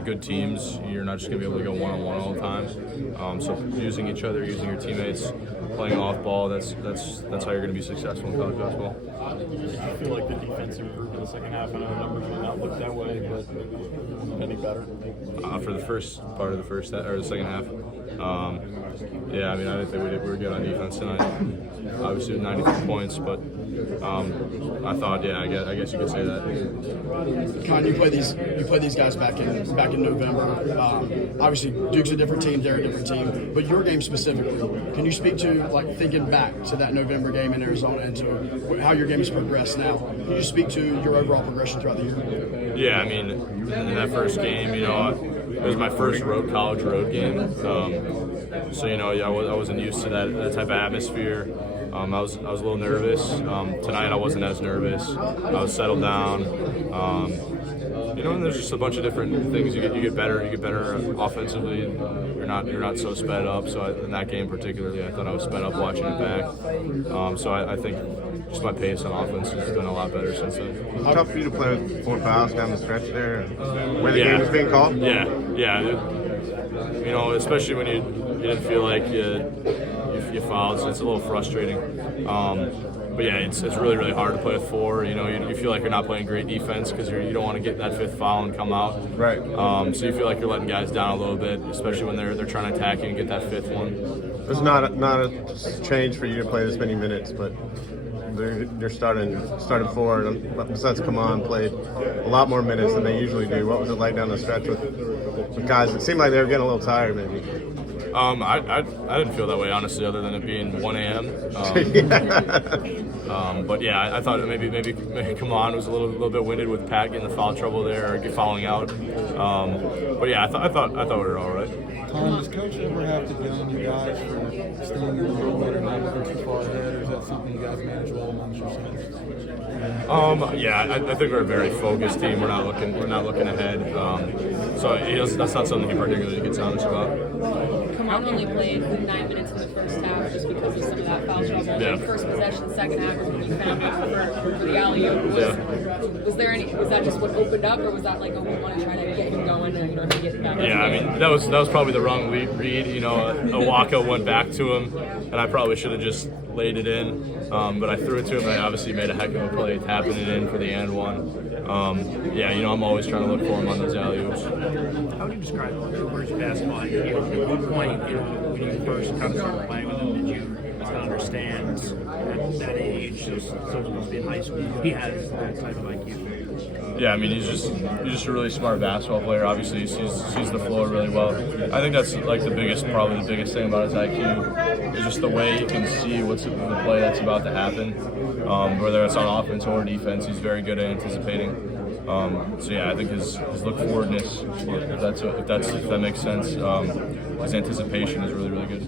playing good teams, you're not just going to be able to go one-on-one all the time. So using each other, using your teammates, playing off ball, that's how you're going to be successful in college basketball. I feel like the defense improved in the second half. I know the numbers may not look that way, but any better? For the first part of the second half, yeah, I mean, I think we were good on defense tonight. Obviously, 93 points, but I thought, yeah, I guess you could say that. Kon, you play these guys back in November. Obviously, Duke's a different team, they're a different team, but your game specifically, can you speak to, like, thinking back to that November game in Arizona and to how your game has progressed now? Can you speak to your overall progression throughout the year? Yeah, I mean, in that first game, you know, it was my first college road game, so you know, I wasn't used to that type of atmosphere. I was a little nervous. Tonight I wasn't as nervous. I was settled down. You know, and there's just a bunch of different things. You get better. You get better offensively. You're not so sped up. So in that game particularly, I thought I was sped up watching it back. So I think just my pace on offense has been a lot better since then. How tough for you to play with 4 fouls down the stretch there, where the game was being called? Yeah. You know, especially when you didn't feel like you fouled, so it's a little frustrating. But yeah, it's really, really hard to play with 4. You know, you feel like you're not playing great defense because you don't want to get that 5th foul and come out. Right. So you feel like you're letting guys down a little bit, especially when they're trying to attack you and get that 5th one. It's not a change for you to play this many minutes, but they're starting 4, and besides come on, played a lot more minutes than they usually do. What was it like down the stretch with guys? It seemed like they were getting a little tired, maybe. I didn't feel that way, honestly, other than it being 1 a.m. But yeah, I thought maybe come on was a little bit winded with Pat getting the foul trouble there or fouling out. But yeah, I thought we were all right. Kon, does Coach ever have to down you guys for staying in the little better, not looking too far ahead, or is that something you guys manage well amongst yourselves? Yeah, I think we're a very focused team. We're not looking ahead. So that's not something he particularly gets honest about. Kon only played 9 minutes in the first half just because of some of that foul trouble. Yeah. First possession, second half was when you found it for the alley-oop. Was that just what opened up, or was that like, oh, we want to try to get him going and get better? Yeah, I mean that was probably the wrong read. You know, a walkout went back to him, and I probably should have just laid it in. But I threw it to him, and I obviously made a heck of a play tapping it in for the and one. Yeah, you know, I'm always trying to look for him on those alley-oops. How would you describe Cooper's basketball? At what point, you know, when you first kind of started playing with him, did you kind of understand at that age, so supposed to be in high school, he has that type of IQ? Yeah, I mean he's just a really smart basketball player. Obviously, he sees the floor really well. I think that's like probably the biggest thing about his IQ is just the way he can see what's the play that's about to happen. Whether it's on offense or defense, he's very good at anticipating. So yeah, I think his look forwardness, if that makes sense, his anticipation is really, really good.